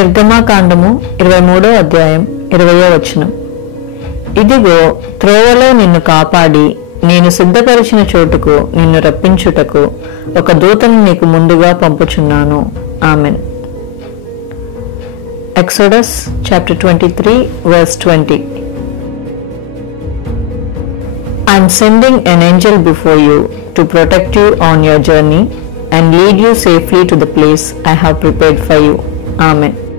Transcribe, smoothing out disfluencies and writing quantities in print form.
నిర్గమాకాండము 23వ అధ్యాయం 20వ వచనం. ఇదిగో త్రోవలో నిన్ను కాపాడి నేను సిద్ధపరిచిన చోటుకు నిన్ను రప్పించుటకు ఒక దూతను నీకు ముందుగా పంపుచున్నాను. Amen. Exodus chapter 23 verse 20. I am sending an angel before you to protect you on your journey and lead you safely to the place I have prepared for you. Amen.